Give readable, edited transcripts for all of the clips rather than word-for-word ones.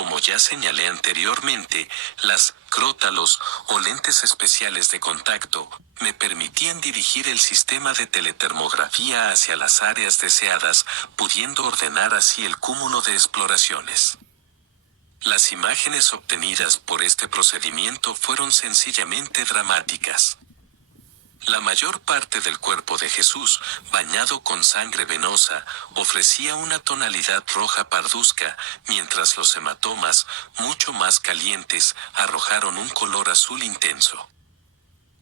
Como ya señalé anteriormente, las crótalos o lentes especiales de contacto me permitían dirigir el sistema de teletermografía hacia las áreas deseadas, pudiendo ordenar así el cúmulo de exploraciones. Las imágenes obtenidas por este procedimiento fueron sencillamente dramáticas. La mayor parte del cuerpo de Jesús, bañado con sangre venosa, ofrecía una tonalidad roja parduzca, mientras los hematomas, mucho más calientes, arrojaron un color azul intenso.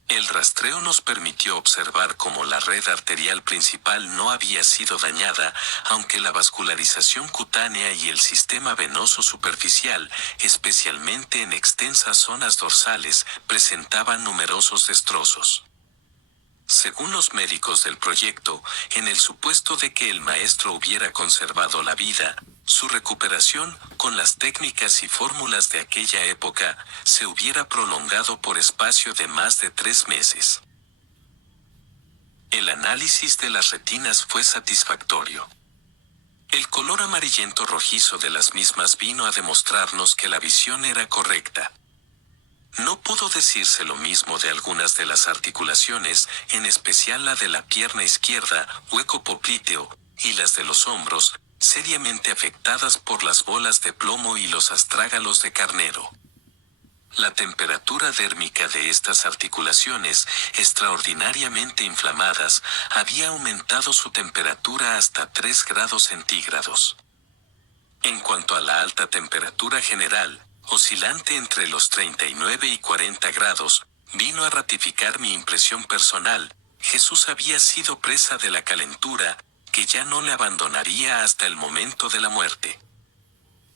El rastreo nos permitió observar cómo la red arterial principal no había sido dañada, aunque la vascularización cutánea y el sistema venoso superficial, especialmente en extensas zonas dorsales, presentaban numerosos destrozos. Según los médicos del proyecto, en el supuesto de que el maestro hubiera conservado la vida, su recuperación, con las técnicas y fórmulas de aquella época, se hubiera prolongado por espacio de más de 3 meses. El análisis de las retinas fue satisfactorio. El color amarillento rojizo de las mismas vino a demostrarnos que la visión era correcta. No pudo decirse lo mismo de algunas de las articulaciones, en especial la de la pierna izquierda, hueco popliteo, y las de los hombros, seriamente afectadas por las bolas de plomo y los astrágalos de carnero. La temperatura dérmica de estas articulaciones, extraordinariamente inflamadas, había aumentado su temperatura hasta 3 grados centígrados. En cuanto a la alta temperatura general, oscilante entre los 39 y 40 grados, vino a ratificar mi impresión personal: Jesús había sido presa de la calentura, que ya no le abandonaría hasta el momento de la muerte.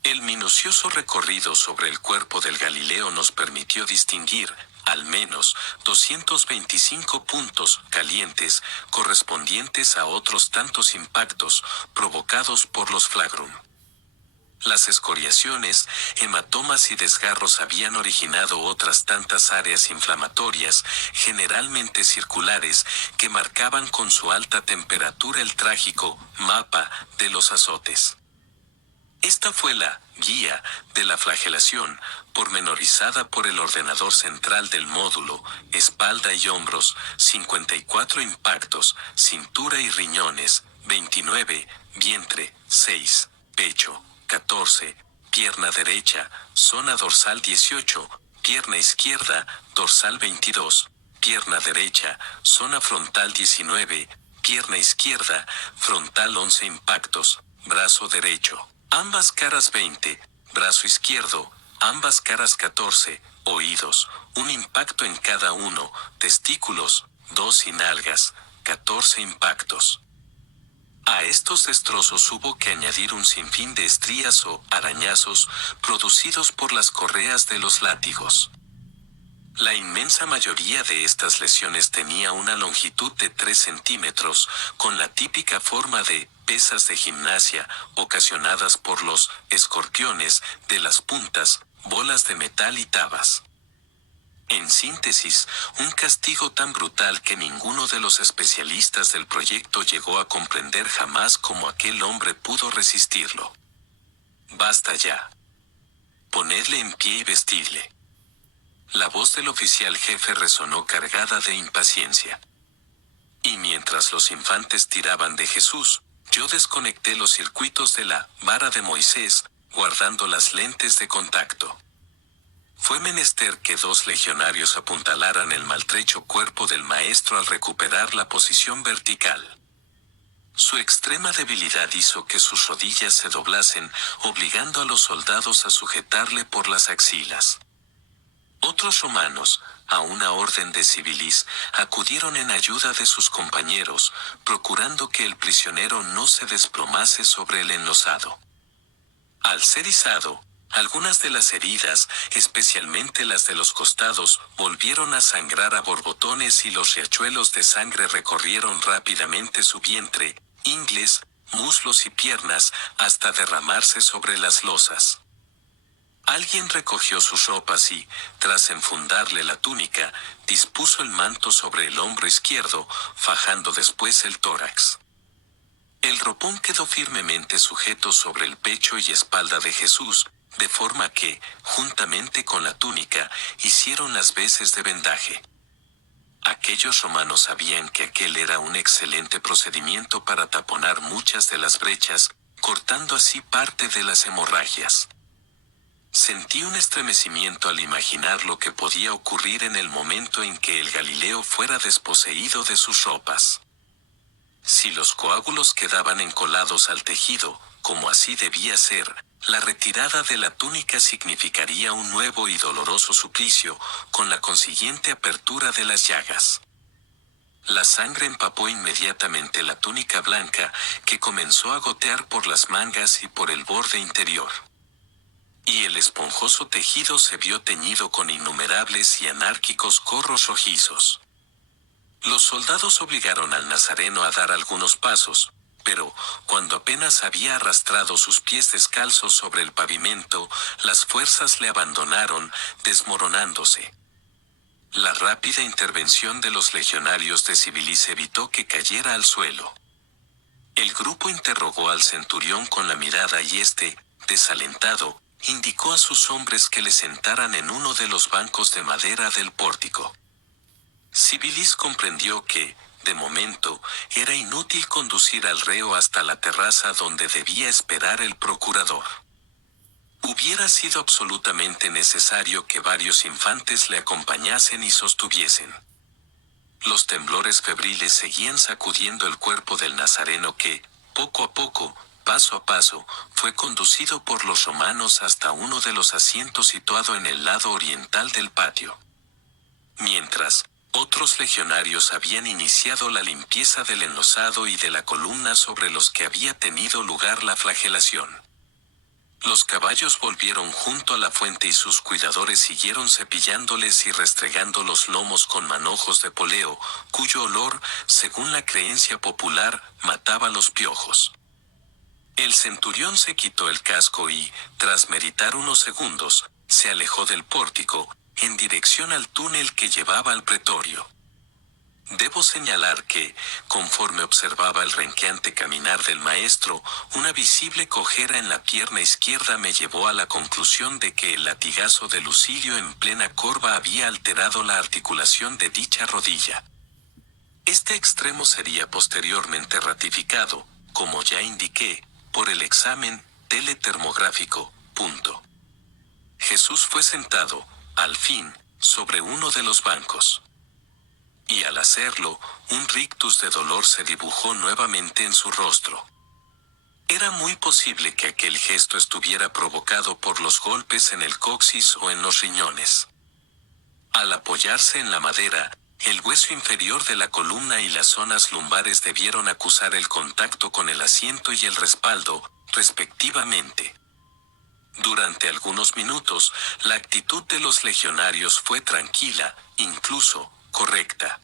El minucioso recorrido sobre el cuerpo del Galileo nos permitió distinguir, al menos, 225 puntos calientes, correspondientes a otros tantos impactos, provocados por los flagrum. Las escoriaciones, hematomas y desgarros habían originado otras tantas áreas inflamatorias, generalmente circulares, que marcaban con su alta temperatura el trágico mapa de los azotes. Esta fue la guía de la flagelación, pormenorizada por el ordenador central del módulo: espalda y hombros, 54 impactos, cintura y riñones, 29, vientre, 6, pecho, 14, pierna derecha, zona dorsal 18, pierna izquierda, dorsal 22, pierna derecha, zona frontal 19, pierna izquierda, frontal 11 impactos, brazo derecho, ambas caras 20, brazo izquierdo, ambas caras 14, oídos, un impacto en cada uno, testículos, 2 y nalgas, 14 impactos. A estos destrozos hubo que añadir un sinfín de estrías o arañazos producidos por las correas de los látigos. La inmensa mayoría de estas lesiones tenía una longitud de 3 centímetros, con la típica forma de pesas de gimnasia, ocasionadas por los escorpiones de las puntas, bolas de metal y tabas. En síntesis, un castigo tan brutal que ninguno de los especialistas del proyecto llegó a comprender jamás cómo aquel hombre pudo resistirlo. Basta ya. Ponedle en pie y vestidle. La voz del oficial jefe resonó cargada de impaciencia. Y mientras los infantes tiraban de Jesús, yo desconecté los circuitos de la vara de Moisés, guardando las lentes de contacto. Fue menester que 2 legionarios apuntalaran el maltrecho cuerpo del maestro al recuperar la posición vertical. Su extrema debilidad hizo que sus rodillas se doblasen, obligando a los soldados a sujetarle por las axilas. Otros romanos, a una orden de Civilis, acudieron en ayuda de sus compañeros, procurando que el prisionero no se desplomase sobre el enlosado. Al ser izado, algunas de las heridas, especialmente las de los costados, volvieron a sangrar a borbotones y los riachuelos de sangre recorrieron rápidamente su vientre, ingles, muslos y piernas, hasta derramarse sobre las losas. Alguien recogió sus ropas y, tras enfundarle la túnica, dispuso el manto sobre el hombro izquierdo, fajando después el tórax. El ropón quedó firmemente sujeto sobre el pecho y espalda de Jesús, de forma que, juntamente con la túnica, hicieron las veces de vendaje. Aquellos romanos sabían que aquel era un excelente procedimiento para taponar muchas de las brechas, cortando así parte de las hemorragias. Sentí un estremecimiento al imaginar lo que podía ocurrir en el momento en que el Galileo fuera desposeído de sus ropas. Si los coágulos quedaban encolados al tejido, como así debía ser, la retirada de la túnica significaría un nuevo y doloroso suplicio, con la consiguiente apertura de las llagas. La sangre empapó inmediatamente la túnica blanca, que comenzó a gotear por las mangas y por el borde interior. Y el esponjoso tejido se vio teñido con innumerables y anárquicos corros rojizos. Los soldados obligaron al nazareno a dar algunos pasos, pero, cuando apenas había arrastrado sus pies descalzos sobre el pavimento, las fuerzas le abandonaron, desmoronándose. La rápida intervención de los legionarios de Civilis evitó que cayera al suelo. El grupo interrogó al centurión con la mirada y éste, desalentado, indicó a sus hombres que le sentaran en uno de los bancos de madera del pórtico. Civilis comprendió que, de momento, era inútil conducir al reo hasta la terraza donde debía esperar el procurador. Hubiera sido absolutamente necesario que varios infantes le acompañasen y sostuviesen. Los temblores febriles seguían sacudiendo el cuerpo del nazareno que, poco a poco, paso a paso, fue conducido por los romanos hasta uno de los asientos situado en el lado oriental del patio. Mientras, otros legionarios habían iniciado la limpieza del enlosado y de la columna sobre los que había tenido lugar la flagelación. Los caballos volvieron junto a la fuente y sus cuidadores siguieron cepillándoles y restregando los lomos con manojos de poleo, cuyo olor, según la creencia popular, mataba los piojos. El centurión se quitó el casco y, tras meditar unos segundos, se alejó del pórtico, en dirección al túnel que llevaba al pretorio. Debo señalar que, conforme observaba el renqueante caminar del maestro, una visible cojera en la pierna izquierda me llevó a la conclusión de que el latigazo de Lucilio en plena corva había alterado la articulación de dicha rodilla. Este extremo sería posteriormente ratificado, como ya indiqué, por el examen teletermográfico. Jesús fue sentado, al fin, sobre uno de los bancos. Y al hacerlo, un rictus de dolor se dibujó nuevamente en su rostro. Era muy posible que aquel gesto estuviera provocado por los golpes en el coxis o en los riñones. Al apoyarse en la madera, el hueso inferior de la columna y las zonas lumbares debieron acusar el contacto con el asiento y el respaldo, respectivamente. Durante algunos minutos, la actitud de los legionarios fue tranquila, incluso correcta.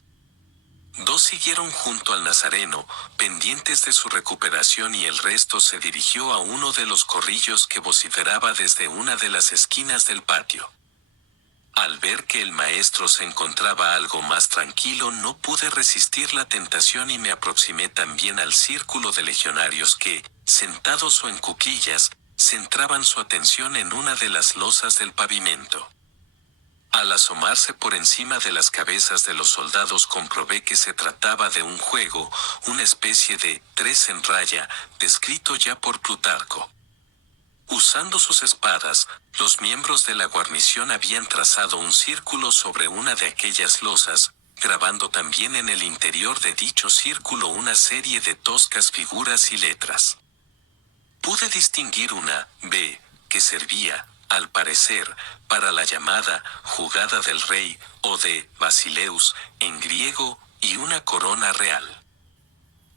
Dos siguieron junto al nazareno, pendientes de su recuperación, y el resto se dirigió a uno de los corrillos que vociferaba desde una de las esquinas del patio. Al ver que el maestro se encontraba algo más tranquilo, no pude resistir la tentación y me aproximé también al círculo de legionarios que, sentados o en cuclillas, centraban su atención en una de las losas del pavimento. Al asomarse por encima de las cabezas de los soldados comprobé que se trataba de un juego, una especie de 3 en raya, descrito ya por Plutarco. Usando sus espadas, los miembros de la guarnición habían trazado un círculo sobre una de aquellas losas, grabando también en el interior de dicho círculo una serie de toscas figuras y letras. Pude distinguir una B, que servía, al parecer, para la llamada jugada del rey, o de Basileus, en griego, y una corona real.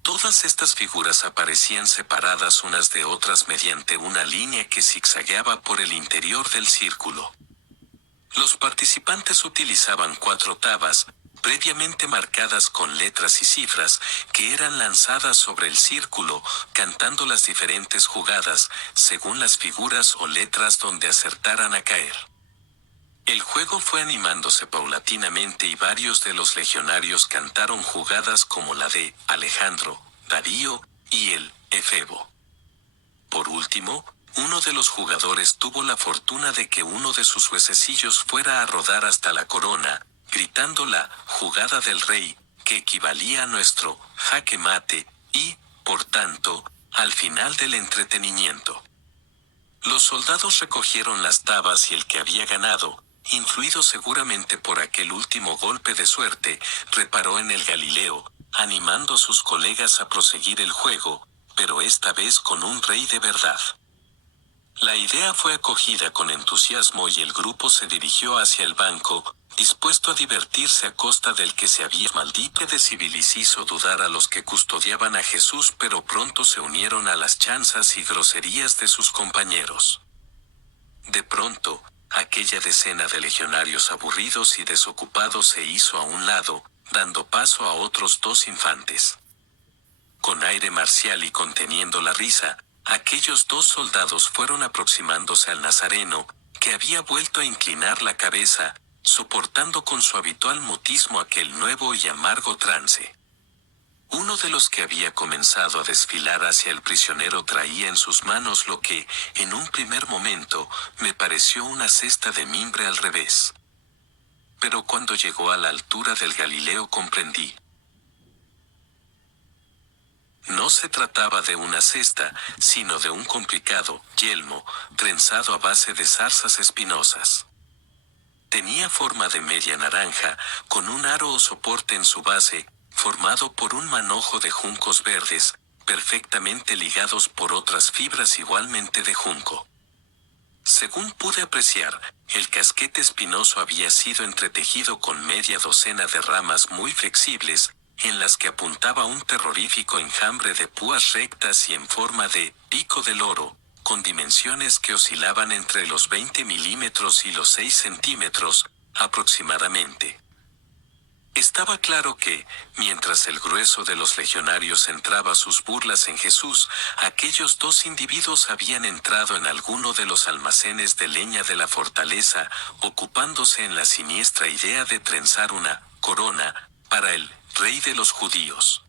Todas estas figuras aparecían separadas unas de otras mediante una línea que zigzagueaba por el interior del círculo. Los participantes utilizaban 4 tabas, previamente marcadas con letras y cifras, que eran lanzadas sobre el círculo, cantando las diferentes jugadas, según las figuras o letras donde acertaran a caer. El juego fue animándose paulatinamente y varios de los legionarios cantaron jugadas como la de Alejandro, Darío y el Efebo. Por último, uno de los jugadores tuvo la fortuna de que uno de sus huesecillos fuera a rodar hasta la corona, gritando la jugada del rey, que equivalía a nuestro jaque mate, y, por tanto, al final del entretenimiento. Los soldados recogieron las tabas y el que había ganado, influido seguramente por aquel último golpe de suerte, reparó en el Galileo, animando a sus colegas a proseguir el juego, pero esta vez con un rey de verdad. La idea fue acogida con entusiasmo y el grupo se dirigió hacia el banco, dispuesto a divertirse a costa del que se había maldito de civilis hizo dudar a los que custodiaban a Jesús, pero pronto se unieron a las chanzas y groserías de sus compañeros. De pronto, aquella decena de legionarios aburridos y desocupados se hizo a un lado, dando paso a otros dos infantes. Con aire marcial y conteniendo la risa, aquellos dos soldados fueron aproximándose al Nazareno, que había vuelto a inclinar la cabeza, soportando con su habitual mutismo aquel nuevo y amargo trance. Uno de los que había comenzado a desfilar hacia el prisionero traía en sus manos lo que, en un primer momento, me pareció una cesta de mimbre al revés. Pero cuando llegó a la altura del Galileo comprendí. No se trataba de una cesta, sino de un complicado yelmo, trenzado a base de zarzas espinosas. Tenía forma de media naranja, con un aro o soporte en su base, formado por un manojo de juncos verdes, perfectamente ligados por otras fibras igualmente de junco. Según pude apreciar, el casquete espinoso había sido entretejido con media docena de ramas muy flexibles, en las que apuntaba un terrorífico enjambre de púas rectas y en forma de pico del oro, con dimensiones que oscilaban entre los 20 milímetros y los 6 centímetros, aproximadamente. Estaba claro que, mientras el grueso de los legionarios centraba sus burlas en Jesús, aquellos dos individuos habían entrado en alguno de los almacenes de leña de la fortaleza, ocupándose en la siniestra idea de trenzar una corona para el rey de los judíos.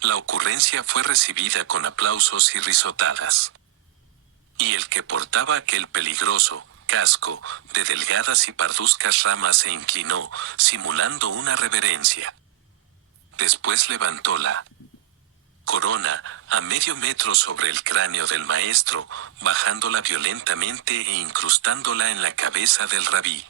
La ocurrencia fue recibida con aplausos y risotadas. Y el que portaba aquel peligroso casco de delgadas y parduzcas ramas se inclinó, simulando una reverencia. Después levantó la corona a medio metro sobre el cráneo del maestro, bajándola violentamente e incrustándola en la cabeza del rabí.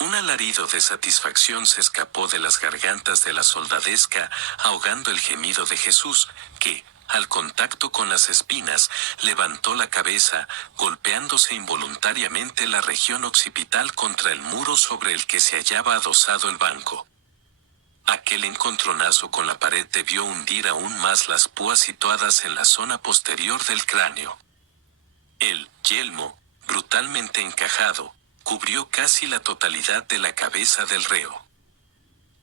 Un alarido de satisfacción se escapó de las gargantas de la soldadesca, ahogando el gemido de Jesús, que, al contacto con las espinas, levantó la cabeza, golpeándose involuntariamente la región occipital contra el muro sobre el que se hallaba adosado el banco. Aquel encontronazo con la pared debió hundir aún más las púas situadas en la zona posterior del cráneo. El yelmo, brutalmente encajado, cubrió casi la totalidad de la cabeza del reo.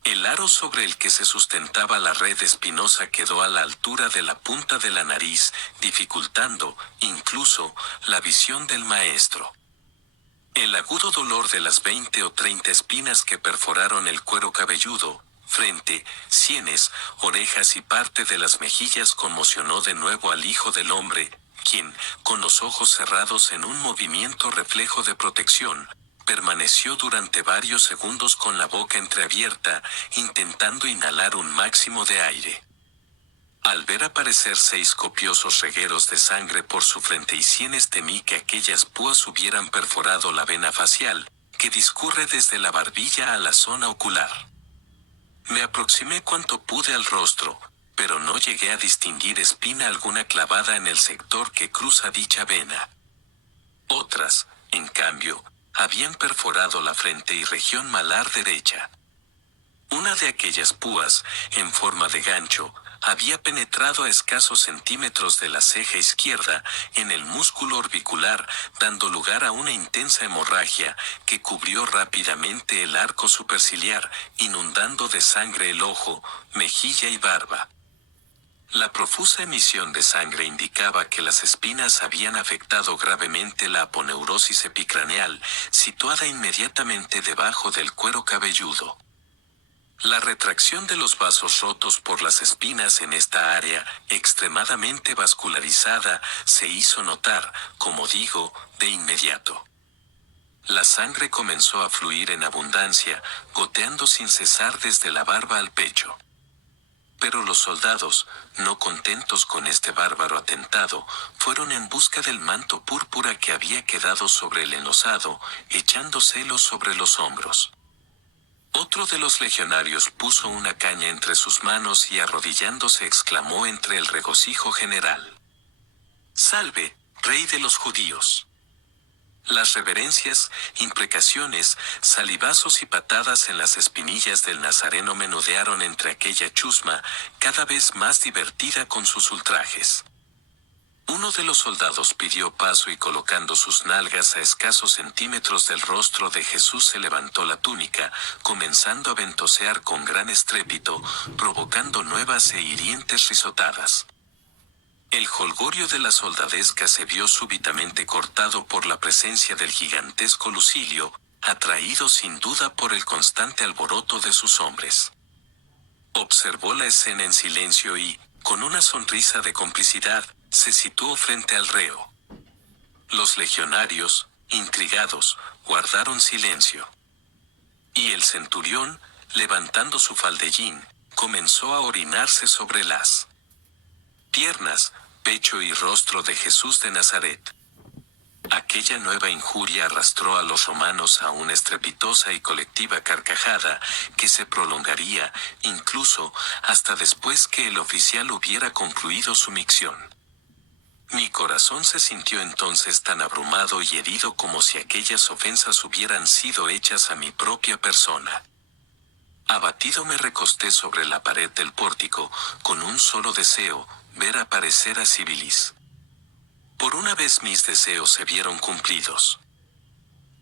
El aro sobre el que se sustentaba la red espinosa quedó a la altura de la punta de la nariz, dificultando, incluso, la visión del maestro. El agudo dolor de las 20 o 30 espinas que perforaron el cuero cabelludo, frente, sienes, orejas y parte de las mejillas conmocionó de nuevo al Hijo del Hombre, quien, con los ojos cerrados en un movimiento reflejo de protección, permaneció durante varios segundos con la boca entreabierta, intentando inhalar un máximo de aire. Al ver aparecer 6 copiosos regueros de sangre por su frente y sienes temí que aquellas púas hubieran perforado la vena facial, que discurre desde la barbilla a la zona ocular. Me aproximé cuanto pude al rostro, pero no llegué a distinguir espina alguna clavada en el sector que cruza dicha vena. Otras, en cambio, habían perforado la frente y región malar derecha. Una de aquellas púas, en forma de gancho, había penetrado a escasos centímetros de la ceja izquierda, en el músculo orbicular, dando lugar a una intensa hemorragia, que cubrió rápidamente el arco superciliar, inundando de sangre el ojo, mejilla y barba. La profusa emisión de sangre indicaba que las espinas habían afectado gravemente la aponeurosis epicraneal, situada inmediatamente debajo del cuero cabelludo. La retracción de los vasos rotos por las espinas en esta área, extremadamente vascularizada, se hizo notar, como digo, de inmediato. La sangre comenzó a fluir en abundancia, goteando sin cesar desde la barba al pecho. Pero los soldados, no contentos con este bárbaro atentado, fueron en busca del manto púrpura que había quedado sobre el enlosado, echándoselo sobre los hombros. Otro de los legionarios puso una caña entre sus manos y arrodillándose exclamó entre el regocijo general: «Salve, rey de los judíos». Las reverencias, imprecaciones, salivazos y patadas en las espinillas del nazareno menudearon entre aquella chusma, cada vez más divertida con sus ultrajes. Uno de los soldados pidió paso y colocando sus nalgas a escasos centímetros del rostro de Jesús se levantó la túnica, comenzando a ventosear con gran estrépito, provocando nuevas e hirientes risotadas. El jolgorio de la soldadesca se vio súbitamente cortado por la presencia del gigantesco Lucilio, atraído sin duda por el constante alboroto de sus hombres. Observó la escena en silencio y, con una sonrisa de complicidad, se situó frente al reo. Los legionarios, intrigados, guardaron silencio. Y el centurión, levantando su faldellín, comenzó a orinarse sobre las piernas, pecho y rostro de Jesús de Nazaret. Aquella nueva injuria arrastró a los romanos a una estrepitosa y colectiva carcajada que se prolongaría, incluso, hasta después que el oficial hubiera concluido su micción. Mi corazón se sintió entonces tan abrumado y herido como si aquellas ofensas hubieran sido hechas a mi propia persona. Abatido me recosté sobre la pared del pórtico, con un solo deseo, ver aparecer a Civilis. Por una vez mis deseos se vieron cumplidos.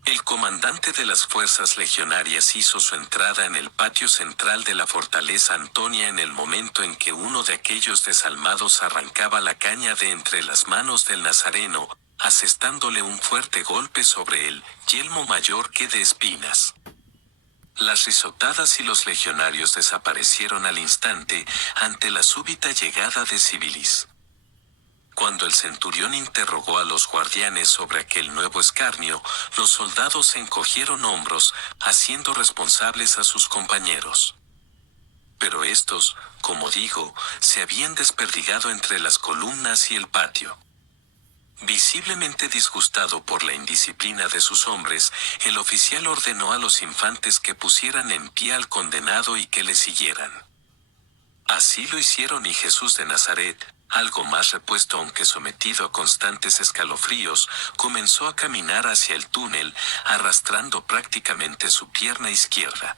El comandante de las fuerzas legionarias hizo su entrada en el patio central de la fortaleza Antonia en el momento en que uno de aquellos desalmados arrancaba la caña de entre las manos del nazareno, asestándole un fuerte golpe sobre el yelmo mayor que de espinas. Las risotadas y los legionarios desaparecieron al instante ante la súbita llegada de Civilis. Cuando el centurión interrogó a los guardianes sobre aquel nuevo escarnio, los soldados encogieron hombros, haciendo responsables a sus compañeros. Pero estos, como digo, se habían desperdigado entre las columnas y el patio. Visiblemente disgustado por la indisciplina de sus hombres, el oficial ordenó a los infantes que pusieran en pie al condenado y que le siguieran. Así lo hicieron y Jesús de Nazaret, algo más repuesto aunque sometido a constantes escalofríos, comenzó a caminar hacia el túnel, arrastrando prácticamente su pierna izquierda.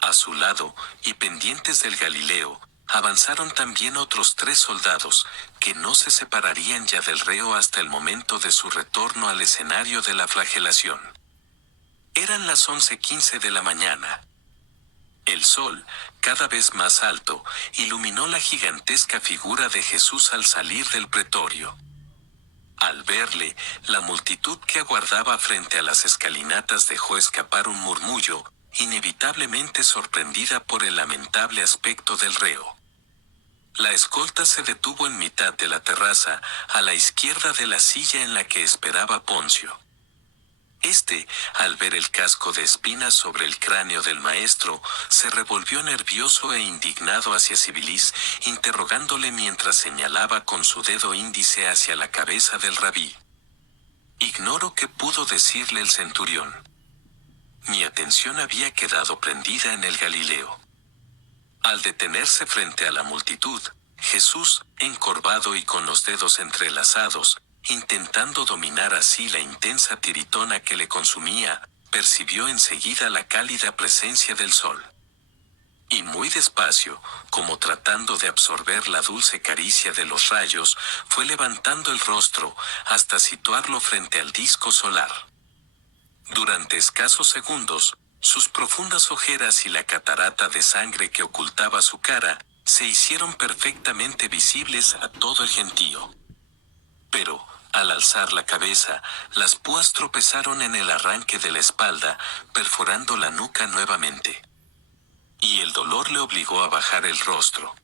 A su lado, y pendientes del Galileo, avanzaron también otros 3 soldados, que no se separarían ya del reo hasta el momento de su retorno al escenario de la flagelación. Eran las 11:15 de la mañana. El sol, cada vez más alto, iluminó la gigantesca figura de Jesús al salir del pretorio. Al verle, la multitud que aguardaba frente a las escalinatas dejó escapar un murmullo, inevitablemente sorprendida por el lamentable aspecto del reo. La escolta se detuvo en mitad de la terraza, a la izquierda de la silla en la que esperaba Poncio. Este, al ver el casco de espinas sobre el cráneo del maestro, se revolvió nervioso e indignado hacia Civilis, interrogándole mientras señalaba con su dedo índice hacia la cabeza del rabí. Ignoro qué pudo decirle el centurión. Mi atención había quedado prendida en el Galileo. Al detenerse frente a la multitud, Jesús, encorvado y con los dedos entrelazados, intentando dominar así la intensa tiritona que le consumía, percibió enseguida la cálida presencia del sol. Y muy despacio, como tratando de absorber la dulce caricia de los rayos, fue levantando el rostro, hasta situarlo frente al disco solar. Durante escasos segundos, sus profundas ojeras y la catarata de sangre que ocultaba su cara, se hicieron perfectamente visibles a todo el gentío. Pero, al alzar la cabeza, las púas tropezaron en el arranque de la espalda, perforando la nuca nuevamente. y el dolor le obligó a bajar el rostro.